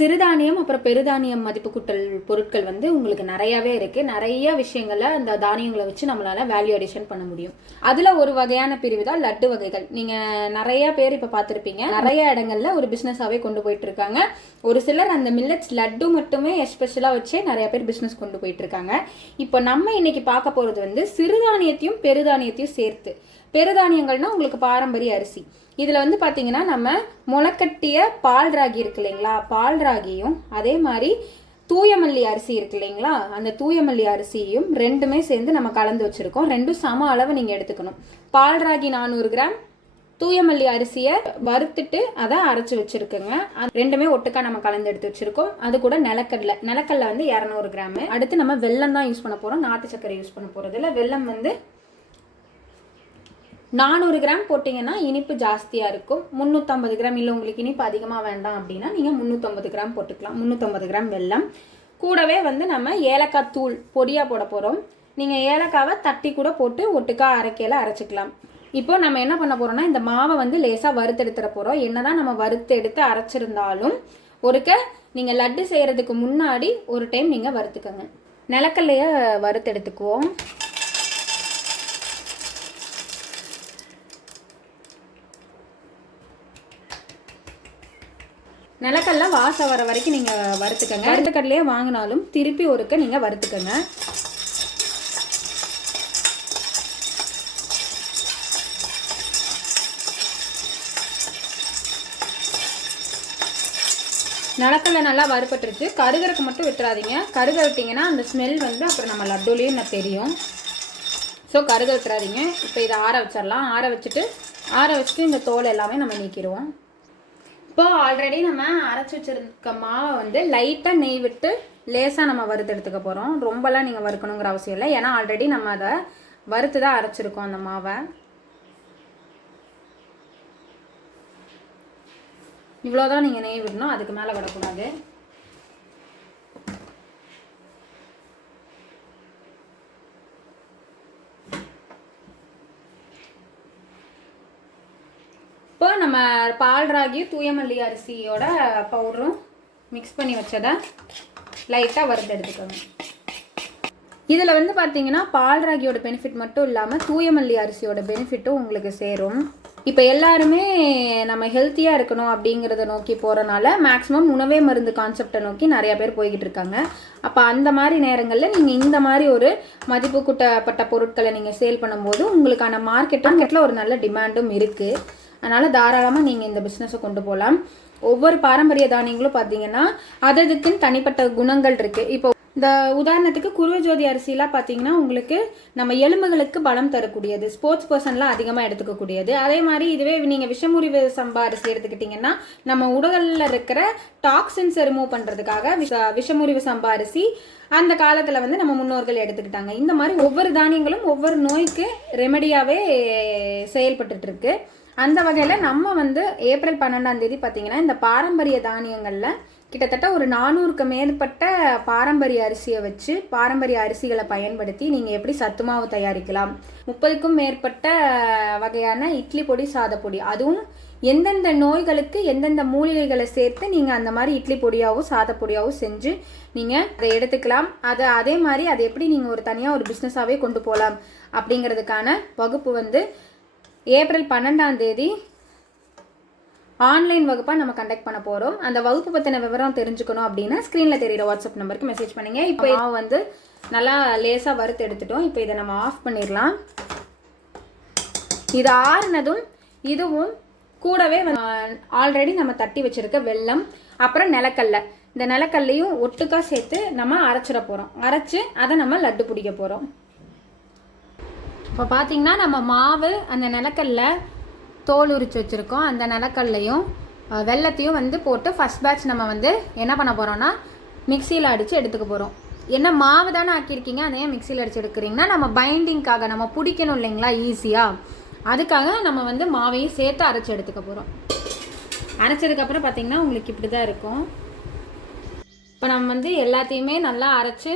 சிறுதானியம் அப்புறம் பெருதானியம் மதிப்பு கூட்டல் பொருட்கள் வந்து உங்களுக்கு நிறையவே இருக்கு. நிறைய விஷயங்களை அந்த தானியங்களை வச்சு நம்மளால வேல்யூ அடிஷன் பண்ண முடியும். அதுல ஒரு வகையான பிரிவு தான் லட்டு வகைகள். நீங்க நிறைய பேர் இப்ப பார்த்திருப்பீங்க, நிறைய இடங்கள்ல ஒரு பிசினஸாவே கொண்டு போயிட்டு இருக்காங்க. ஒரு சிலர் அந்த மில்லட்ஸ் லட்டு மட்டுமே எஸ்பெஷலா வச்சே நிறைய பேர் பிசினஸ் கொண்டு போயிட்டு இருக்காங்க. இப்போ நம்ம இன்னைக்கு பார்க்க போறது வந்து சிறுதானியத்தையும் பெருதானியத்தையும் சேர்த்து. பெருதானியங்கள்னா உங்களுக்கு பாரம்பரிய அரிசி. இதில் வந்து பார்த்தீங்கன்னா நம்ம முளைக்கட்டிய பால் ராகி இருக்கு இல்லைங்களா, பால் ராகியும் அதே மாதிரி தூயமல்லி அரிசி இருக்கு இல்லைங்களா, அந்த தூயமல்லி அரிசியும் ரெண்டுமே சேர்ந்து நம்ம கலந்து வச்சுருக்கோம். ரெண்டும் சம அளவு நீங்கள் எடுத்துக்கணும். பால் ராகி 400 கிராம், தூயமல்லி அரிசியை வறுத்துட்டு அதை அரைச்சி வச்சுருக்குங்க. ரெண்டுமே ஒட்டுக்கா நம்ம கலந்து எடுத்து வச்சுருக்கோம். அது கூட நிலக்கடலை வந்து 200 கிராமு. அடுத்து நம்ம வெல்லம் தான் யூஸ் பண்ண போகிறோம், நாட்டு சர்க்கரை யூஸ் பண்ண போகிறது இல்லை. வெல்லம் வந்து 400 கிராம் போட்டிங்கன்னா இனிப்பு ஜாஸ்தியாக இருக்கும். 350 கிராம் இல்லை உங்களுக்கு இனிப்பு அதிகமாக வேண்டாம் அப்படின்னா நீங்கள் 350 கிராம் போட்டுக்கலாம். 350 கிராம் வெல்லம் கூடவே வந்து நம்ம ஏலக்காய் தூள் பொடியாக போட போகிறோம். நீங்கள் ஏலக்காவை தட்டி கூட போட்டு ஒட்டுக்கா அரைக்கையில் அரைச்சிக்கலாம். இப்போ நம்ம என்ன பண்ண போகிறோம்னா இந்த மாவை வந்து லேசாக வறுத்தெடுத்துட போகிறோம். என்னதான் நம்ம வறுத்தெடுத்து அரைச்சிருந்தாலும் நீங்கள் லட்டு செய்கிறதுக்கு முன்னாடி ஒரு டைம் நீங்கள் வறுத்துக்கோங்க. நிலக்கல்லையை வறுத்தெடுத்துக்குவோம். நிலக்கல்ல வாசம் வர வரைக்கும் நீங்கள் வறுத்துக்கங்க. வறுத்தக்கடலையே வாங்கினாலும் திருப்பி ஒருக்க நீங்கள் வறுத்துக்கங்க. நிலக்கல்ல நல்லா வறுப்பட்டுருச்சு. கருகருக்கு மட்டும் விட்டுறாதீங்க. கருக விட்டிங்கன்னா அந்த ஸ்மெல் வந்து அப்புறம் நம்ம லட்டுலேயும் தெரியும். ஸோ கருக விட்டுறாதீங்க. இப்போ இதை ஆற வச்சிடலாம். ஆற வச்சுட்டு இந்த தோல் எல்லாமே நம்ம நீக்கிடுவோம். இப்போ ஆல்ரெடி நம்ம அரைச்சி வச்சிருக்க மாவை வந்து லைட்டாக நெய் விட்டு லேசாக நம்ம வறுத்து எடுத்துக்க போகிறோம். ரொம்பலாம் நீங்கள் வறுக்கணுங்கிற அவசியம் இல்லை, ஏன்னா ஆல்ரெடி நம்ம அதை வறுத்து தான் அரைச்சிருக்கோம். அந்த மாவை இவ்வளோதான் நீங்கள் நெய் விடணும், அதுக்கு மேலே விடக்கூடாது. இப்போ நம்ம பால் ராகி தூயமல்லி அரிசியோட பவுடரும் மிக்ஸ் பண்ணி வச்சதை லைட்டாக வறுத்து எடுத்துக்கோங்க. இதில் வந்து பார்த்தீங்கன்னா பால் ராகியோட பெனிஃபிட் மட்டும் இல்லாமல் தூயமல்லி அரிசியோட பெனிஃபிட்டும் உங்களுக்கு சேரும். இப்போ எல்லாருமே நம்ம ஹெல்த்தியாக இருக்கணும் அப்படிங்கிறத நோக்கி போகிறனால மேக்ஸிமம் உணவே மருந்து கான்செப்டை நோக்கி நிறையா பேர் போய்கிட்டு இருக்காங்க. அப்போ அந்த மாதிரி நேரங்களில் நீங்கள் இந்த மாதிரி ஒரு மதிப்பு கூட்டப்பட்ட பொருட்களை நீங்கள் சேல் பண்ணும்போது உங்களுக்கான மார்க்கெட்டில் ஒரு நல்ல டிமாண்டும் இருக்குது. அதனால் தாராளமாக நீங்கள் இந்த பிஸ்னஸை கொண்டு போகலாம். ஒவ்வொரு பாரம்பரிய தானியங்களும் பார்த்தீங்கன்னா அதுக்குன்னு தனிப்பட்ட குணங்கள் இருக்குது. இப்போ இந்த உதாரணத்துக்கு குருவஜோதி அரிசிலாம் பார்த்தீங்கன்னா உங்களுக்கு நம்ம எலும்புகளுக்கு பலம் தரக்கூடியது, ஸ்போர்ட்ஸ் பர்சன்லாம் அதிகமாக எடுத்துக்கக்கூடியது. அதே மாதிரி இதுவே நீங்கள் விஷமுறிவு சம்பா அரிசி எடுத்துக்கிட்டிங்கன்னா நம்ம உடலில் இருக்கிற டாக்ஸின்ஸை ரிமூவ் பண்ணுறதுக்காக விஷமுறிவு சம்பா அரிசி அந்த காலத்தில் வந்து நம்ம முன்னோர்கள் எடுத்துக்கிட்டாங்க. இந்த மாதிரி ஒவ்வொரு தானியங்களும் ஒவ்வொரு நோய்க்கு ரெமெடியாகவே செயல்பட்டுட்டு இருக்கு. அந்த வகையில் நம்ம வந்து ஏப்ரல் 12 பார்த்தீங்கன்னா இந்த பாரம்பரிய தானியங்களில் கிட்டத்தட்ட ஒரு 400க்கு மேற்பட்ட பாரம்பரிய அரிசியை வச்சு பாரம்பரிய அரிசிகளை பயன்படுத்தி நீங்கள் எப்படி சத்து மாவு தயாரிக்கலாம், 30க்கும் மேற்பட்ட வகையான இட்லி பொடி சாதப்பொடி, அதுவும் எந்தெந்த நோய்களுக்கு எந்தெந்த மூலிகைகளை சேர்த்து நீங்கள் அந்த மாதிரி இட்லி பொடியாகவும் சாதப்பொடியாகவும் செஞ்சு நீங்கள் அதை எடுத்துக்கலாம். அதே மாதிரி அதை எப்படி நீங்கள் ஒரு தனியாக ஒரு பிஸ்னஸாகவே கொண்டு போகலாம் அப்படிங்கிறதுக்கான வகுப்பு வந்து ஏப்ரல் 12 ஆன்லைன் வகுப்பாக நம்ம கண்டக்ட் பண்ண போகிறோம். அந்த வகுப்பு பற்றின விவரம் தெரிஞ்சுக்கணும் அப்படின்னா ஸ்க்ரீனில் தெரிகிற வாட்ஸ்அப் நம்பருக்கு மெசேஜ் பண்ணுங்கள். இப்போ மாவு வந்து நல்லா லேசாக வறுத்து எடுத்துட்டோம். இப்போ இதை நம்ம ஆஃப் பண்ணிடலாம். இது ஆறுனதும் இதுவும் கூடவே ஆல்ரெடி நம்ம தட்டி வச்சுருக்க வெல்லம் அப்புறம் நிலக்கல்லை, இந்த நிலக்கல்லையும் ஒட்டுக்காக சேர்த்து நம்ம அரைச்சிட போகிறோம். அரைச்சி அதை நம்ம லட்டு பிடிக்க போகிறோம். இப்போ பார்த்தீங்கன்னா நம்ம மாவு அந்த நிலக்கல்ல தோல் உரிச்சு வச்சுருக்கோம். அந்த நிலக்கல்லையும் வெல்லத்தையும் வந்து போட்டு ஃபஸ்ட் பேட்ச் நம்ம வந்து என்ன பண்ண போகிறோம்னா மிக்சியில் அடித்து எடுத்துக்க போகிறோம். என்ன மாவு தானே ஆக்கியிருக்கீங்க, அதை ஏன் மிக்சியில் அடித்து எடுக்கிறீங்கன்னா நம்ம பைண்டிங்காக நம்ம பிடிக்கணும் இல்லைங்களா ஈஸியாக, அதுக்காக நம்ம வந்து மாவையும் சேர்த்து அரைச்சி எடுத்துக்க போகிறோம். அரைச்சதுக்கப்புறம் பார்த்திங்கன்னா உங்களுக்கு இப்படி தான் இருக்கும். இப்போ நம்ம வந்து எல்லாத்தையுமே நல்லா அரைச்சி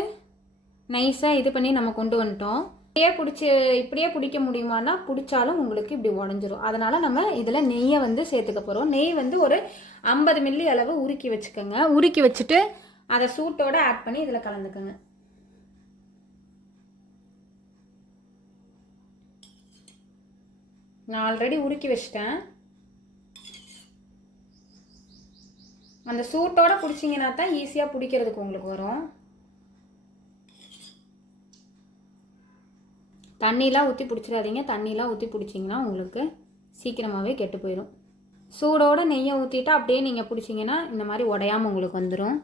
நைஸாக இது பண்ணி நம்ம கொண்டு வந்துட்டோம். இப்படியே பிடிக்க முடியுமானா பிடிச்சாலும் உங்களுக்கு இப்படி உடஞ்சிரும். அதனால் நம்ம இதில் நெய்யை வந்து சேர்த்துக்க போகிறோம். நெய் வந்து ஒரு 50 மில்லி அளவு உருக்கி வச்சுக்கோங்க. உருக்கி வச்சுட்டு அதை சூட்டோடு ஆட் பண்ணி இதில் கலந்துக்கோங்க. நான் ஆல்ரெடி உருக்கி வச்சிட்டேன். அந்த சூட்டோடு பிடிச்சிங்கன்னா தான் ஈஸியாக பிடிக்கிறதுக்கு உங்களுக்கு வரும். தண்ணிலாம் ஊற்றி பிடிச்சிடாதீங்க. தண்ணிலாம் ஊற்றி பிடிச்சிங்கன்னா உங்களுக்கு சீக்கிரமாகவே கெட்டு போயிடும். சூடோடு நெய்யை ஊற்றிட்டு அப்படியே நீங்கள் பிடிச்சிங்கன்னா இந்த மாதிரி உடையாமல் உங்களுக்கு வந்துடும்.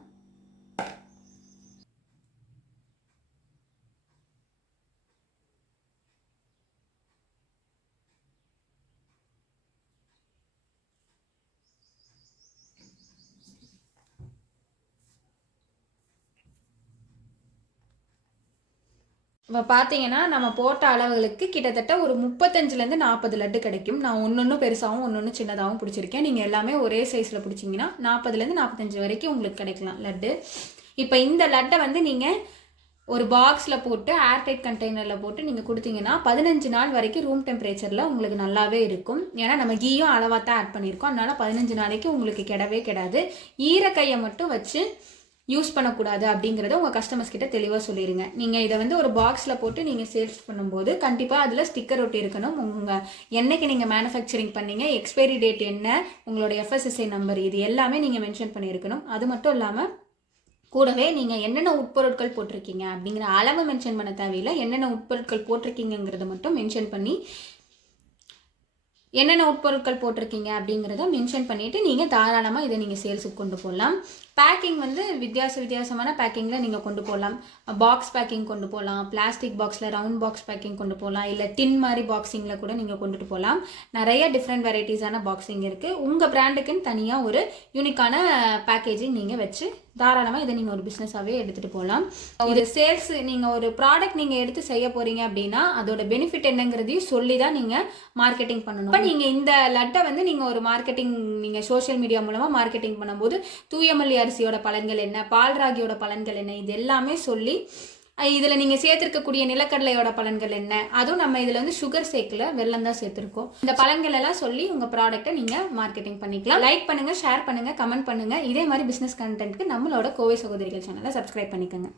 இப்போ பார்த்தீங்கன்னா நம்ம போட்ட அளவுகளுக்கு கிட்டத்தட்ட ஒரு 35லேருந்து 40 லட்டு கிடைக்கும். நான் ஒன்று பெருசாகவும் ஒன்று சின்னதாகவும் பிடிச்சிருக்கேன். நீங்கள் எல்லாமே ஒரே சைஸில் பிடிச்சிங்கன்னா 40லேருந்து 45 வரைக்கும் உங்களுக்கு கிடைக்கலாம் லட்டு. இப்போ இந்த லட்டை வந்து நீங்கள் ஒரு பாக்ஸில் போட்டு ஏர்டைட் கண்டெய்னரில் போட்டு நீங்கள் கொடுத்தீங்கன்னா 15 நாள் வரைக்கும் ரூம் டெம்பரேச்சரில் உங்களுக்கு நல்லாவே இருக்கும். ஏன்னா நம்ம கீயும் அளவாக தான் ஆட் பண்ணியிருக்கோம். அதனால் 15 நாளைக்கு உங்களுக்கு கெடாது. ஈரக்கையை மட்டும் வச்சு யூஸ் பண்ணக்கூடாது அப்படிங்கிறத உங்கள் கஸ்டமர்ஸ் கிட்ட தெளிவாக சொல்லிடுங்க. நீங்கள் இதை வந்து ஒரு பாக்ஸில் போட்டு நீங்கள் சேல்ஸ் பண்ணும்போது கண்டிப்பாக அதில் ஸ்டிக்கர் ஒட்டி இருக்கணும். உங்கள் என்னைக்கு நீங்கள் மேனுஃபேக்சரிங் பண்ணீங்க, எக்ஸ்பைரி டேட் என்ன, உங்களோட FSSAI நம்பர், இது எல்லாமே நீங்கள் மென்ஷன் பண்ணியிருக்கணும். அது மட்டும் இல்லாமல் கூடவே நீங்கள் என்னென்ன உட்பொருட்கள் போட்டிருக்கீங்க அப்படிங்கிற அளவு மென்ஷன் பண்ண தேவையில்லை. என்னென்ன உட்பொருட்கள் போட்டிருக்கீங்கிறத மட்டும் மென்ஷன் பண்ணி என்னென்ன உட்பொருட்கள் போட்டிருக்கீங்க அப்படிங்கிறத மென்ஷன் பண்ணிவிட்டு நீங்கள் தாராளமாக இதை நீங்கள் சேல்ஸுக்கு கொண்டு போகலாம். பேக்கிங் வந்து வித்தியாசமான பேக்கிங்கில் நீங்கள் கொண்டு போகலாம். பாக்ஸ் பேக்கிங் கொண்டு போகலாம், பிளாஸ்டிக் பாக்ஸில் ரவுண்ட் பாக்ஸ் பேக்கிங் கொண்டு போகலாம், இல்லை டின் மாதிரி பாக்ஸிங்கில் கூட நீங்கள் கொண்டுட்டு போகலாம். நிறைய டிஃப்ரெண்ட் வெரைட்டிஸான பாக்ஸிங் இருக்குது. உங்கள் பிராண்டுக்குன்னு தனியாக ஒரு யூனிக்கான பேக்கேஜிங் நீங்கள் வச்சு தாராளமாக இதை நீங்கள் ஒரு பிஸ்னஸாகவே எடுத்துகிட்டு போகலாம். ஒரு சேல்ஸ் நீங்கள் ஒரு ப்ராடக்ட் நீங்கள் எடுத்து செய்ய போகிறீங்க அப்படின்னா அதோட பெனிஃபிட் என்னங்கிறதையும் சொல்லி தான் நீங்கள் மார்க்கெட்டிங் பண்ணணும். இப்போ நீங்கள் இந்த லட்டை வந்து நீங்கள் ஒரு மார்க்கெட்டிங் நீங்கள் சோஷியல் மீடியா மூலமாக மார்க்கெட்டிங் பண்ணும்போது தூயமல்லி அரிசியோட பலன்கள் என்ன, பால் ராகியோட பலன்கள் என்ன, இது எல்லாமே சொல்லி இதில் நீங்கள் சேர்த்துருக்கக்கூடிய நிலக்கடலையோட பலன்கள் என்ன, அதுவும் நம்ம இதில் வந்து சுகர் சேர்க்கல, வெல்லம் தான் சேர்த்துருக்கோம். இந்த பலன்கள் எல்லாம் சொல்லி உங்கள் ப்ராடக்ட்டை நீங்கள் மார்க்கெட்டிங் பண்ணிக்கலாம். லைக் பண்ணுங்கள், ஷேர் பண்ணுங்கள், கமெண்ட் பண்ணுங்கள். இதே மாதிரி பிஸ்னஸ் கண்டென்ட்க்கு நம்மளோட கோவை சகோதரிகள் சேனலை சப்ஸ்கிரைப் பண்ணிக்கோங்க.